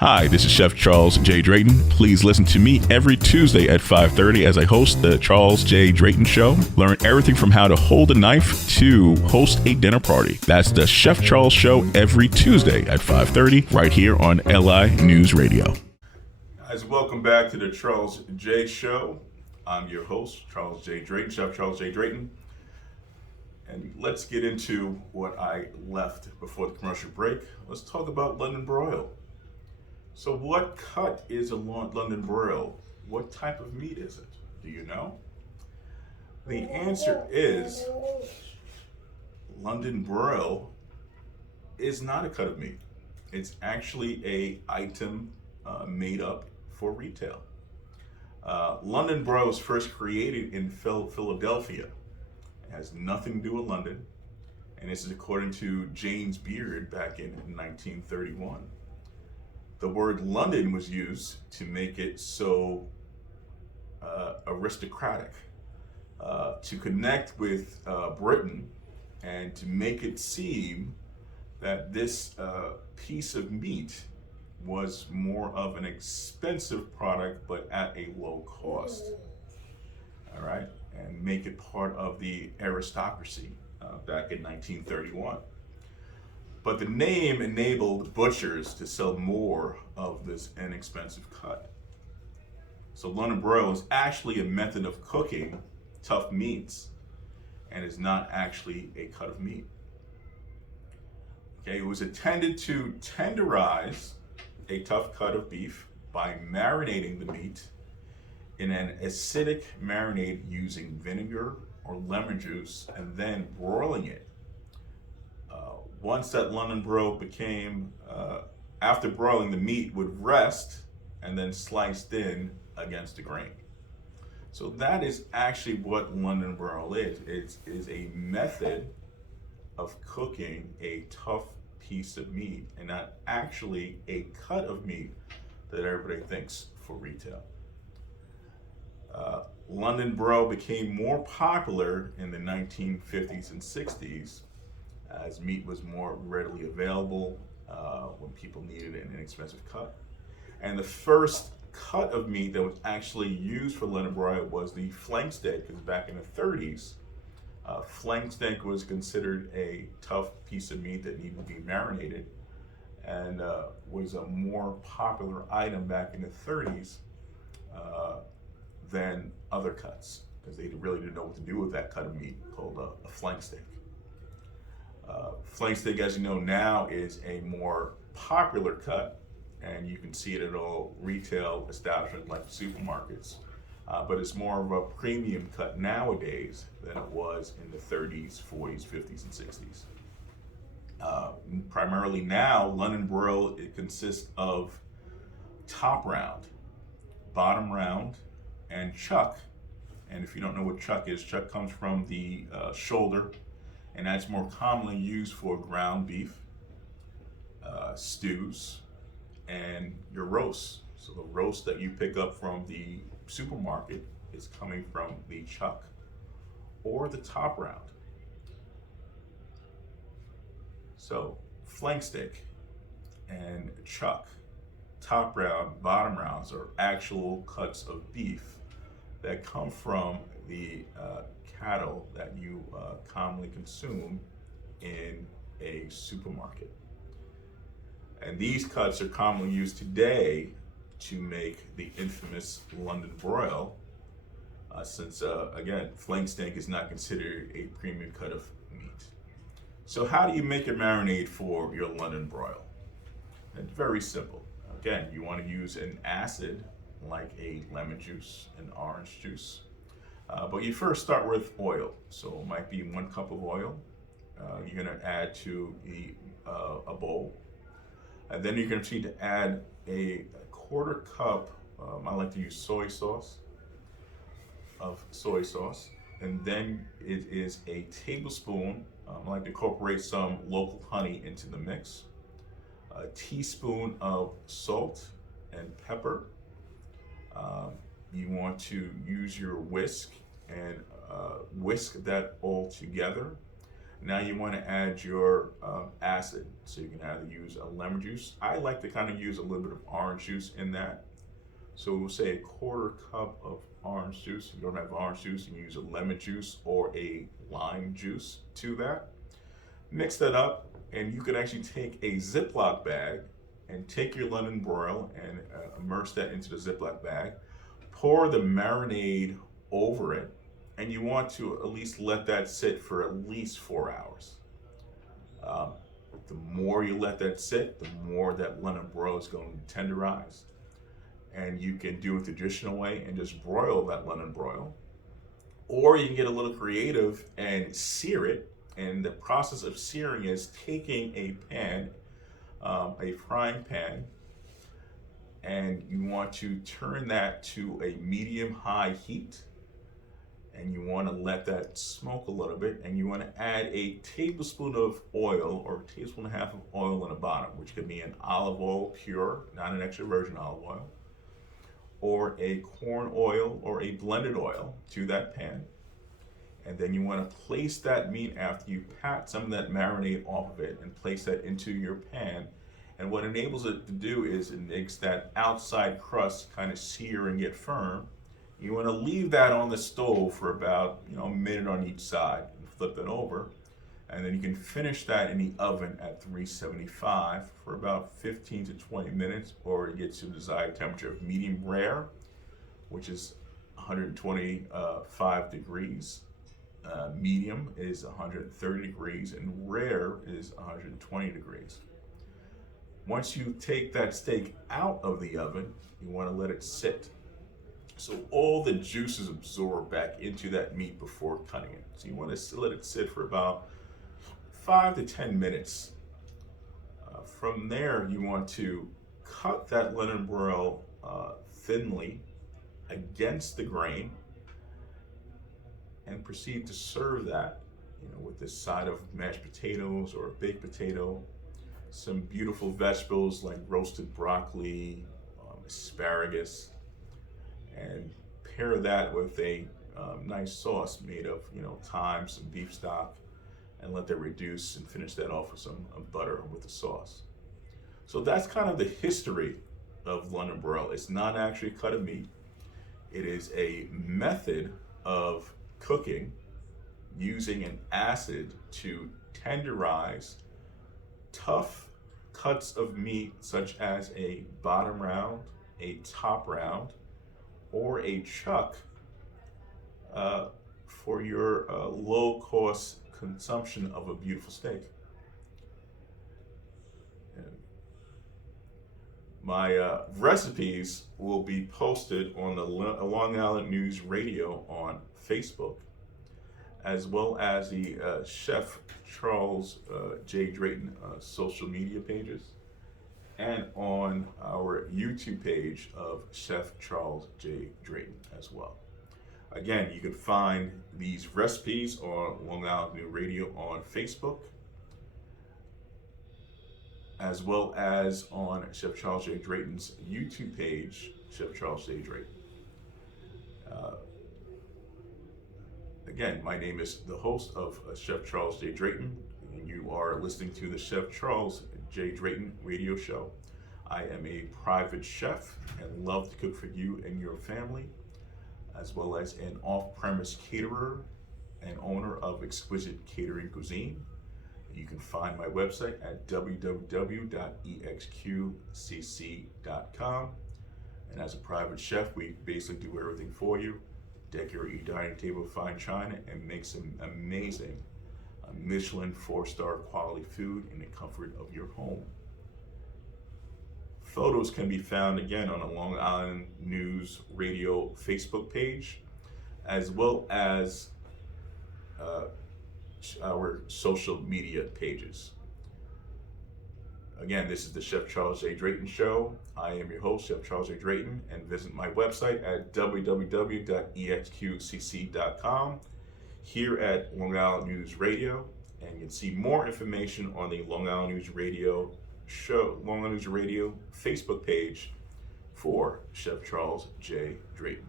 Hi, this is Chef Charles J. Drayton. Please listen to me every Tuesday at 5:30 as I host the Charles J. Drayton Show. Learn everything from how to hold a knife to host a dinner party. That's the Chef Charles Show every Tuesday at 5:30 right here on LI News Radio. Guys, welcome back to the Charles J. Show. I'm your host, Charles J. Drayton, Chef Charles J. Drayton. And let's get into what I left before the commercial break. Let's talk about London Broil. So what cut is a London Broil? What type of meat is it? Do you know? The answer is London Broil is not a cut of meat. It's actually a item made up for retail. London Broil was first created in Philadelphia. It has nothing to do with London, and this is according to James Beard back in 1931. The word London was used to make it so aristocratic, to connect with Britain, and to make it seem that this piece of meat was more of an expensive product, but at a low cost. All right, and make it part of the aristocracy back in 1931. But the name enabled butchers to sell more of this inexpensive cut. So London Broil is actually a method of cooking tough meats and is not actually a cut of meat. Okay, it was intended to tenderize a tough cut of beef by marinating the meat in an acidic marinade using vinegar or lemon juice and then broiling it. Once that London Broil became, after broiling, the meat would rest and then slice thin against the grain. So that is actually what London Broil is. It is a method of cooking a tough piece of meat and not actually a cut of meat that everybody thinks for retail. London Broil became more popular in the 1950s and 60s as meat was more readily available when people needed an inexpensive cut. And the first cut of meat that was actually used for London Broil was the flank steak, because back in the 30s, flank steak was considered a tough piece of meat that needed to be marinated, and was a more popular item back in the 30s than other cuts, because they really didn't know what to do with that cut of meat called a flank steak. Flank steak, as you know now, is a more popular cut, and you can see it at all retail establishments like supermarkets. But it's more of a premium cut nowadays than it was in the 30s, 40s, 50s, and 60s. Primarily now, London Broil, it consists of top round, bottom round, and chuck. And if you don't know what chuck is, chuck comes from the shoulder, and that's more commonly used for ground beef, stews, and your roasts. So the roast that you pick up from the supermarket is coming from the chuck or the top round. So flank steak and chuck, top round, bottom rounds are actual cuts of beef that come from the cattle that you commonly consume in a supermarket. And these cuts are commonly used today to make the infamous London Broil, since again, flank steak is not considered a premium cut of meat. So how do you make a marinade for your London Broil? It's very simple. Again, you want to use an acid like a lemon juice, an orange juice. But you first start with oil. So it might be 1 cup of oil. You're going to add to a bowl. And then you're going to need to add a 1/4 cup, I like to use soy sauce. And then it is a tablespoon, I like to incorporate some local honey into the mix. A teaspoon of salt and pepper. You want to use your whisk and whisk that all together. Now you want to add your acid. So you can either use a lemon juice. I like to kind of use a little bit of orange juice in that. So we'll say a quarter cup of orange juice. If you don't have orange juice, you can use a lemon juice or a lime juice to that. Mix that up, and you could actually take a Ziploc bag and take your London Broil and immerse that into the Ziploc bag. Pour the marinade over it, and you want to at least let that sit for at least 4 hours. The more you let that sit, the more that London Broil is going to tenderize. And you can do it the traditional way and just broil that London Broil. Or you can get a little creative and sear it. And the process of searing is taking a pan, a frying pan, and you want to turn that to a medium-high heat. And you want to let that smoke a little bit, and you want to add a tablespoon of oil or a tablespoon and a half of oil in the bottom, which could be an olive oil pure, not an extra virgin olive oil, or a corn oil or a blended oil to that pan. And then you want to place that meat after you pat some of that marinade off of it and place that into your pan. And what enables it to do is it makes that outside crust kind of sear and get firm. You want to leave that on the stove for about a minute on each side and flip it over. And then you can finish that in the oven at 375 for about 15 to 20 minutes, or it gets to the desired temperature of medium rare, which is 125 degrees. Medium is 130 degrees, and rare is 120 degrees. Once you take that steak out of the oven, you want to let it sit. So all the juices absorb back into that meat before cutting it. So you want to let it sit for about 5 to 10 minutes. From there, you want to cut that London Broil thinly against the grain and proceed to serve that, with this side of mashed potatoes or a baked potato, some beautiful vegetables like roasted broccoli, asparagus, and pair that with a nice sauce made of, thyme, some beef stock, and let that reduce and finish that off with some butter with the sauce. So that's kind of the history of London Broil. It's not actually cut of meat. It is a method of cooking using an acid to tenderize tough cuts of meat such as a bottom round, a top round, or a chuck for your low-cost consumption of a beautiful steak. My recipes will be posted on the Long Island News Radio on Facebook, as well as the Chef Charles J. Drayton social media pages, and on our YouTube page of Chef Charles J. Drayton as well. Again, you can find these recipes on Long Island News Radio on Facebook, as well as on Chef Charles J. Drayton's YouTube page, Chef Charles J. Drayton. Again, my name is the host of Chef Charles J. Drayton, and you are listening to the Chef Charles J. Drayton radio show. I am a private chef and love to cook for you and your family, as well as an off-premise caterer and owner of Exquisite Catering Cuisine. You can find my website at www.exqcc.com. And as a private chef, we basically do everything for you. Decorate your dining table with fine china and make some amazing Michelin 4-star quality food in the comfort of your home. Photos can be found again on the Long Island News Radio Facebook page, as well as our social media pages. Again, this is the Chef Charles J. Drayton Show. I am your host, Chef Charles J. Drayton, and visit my website at www.exqcc.com here at Long Island News Radio, and you can see more information on the Long Island News Radio show, Long Island News Radio Facebook page for Chef Charles J. Drayton.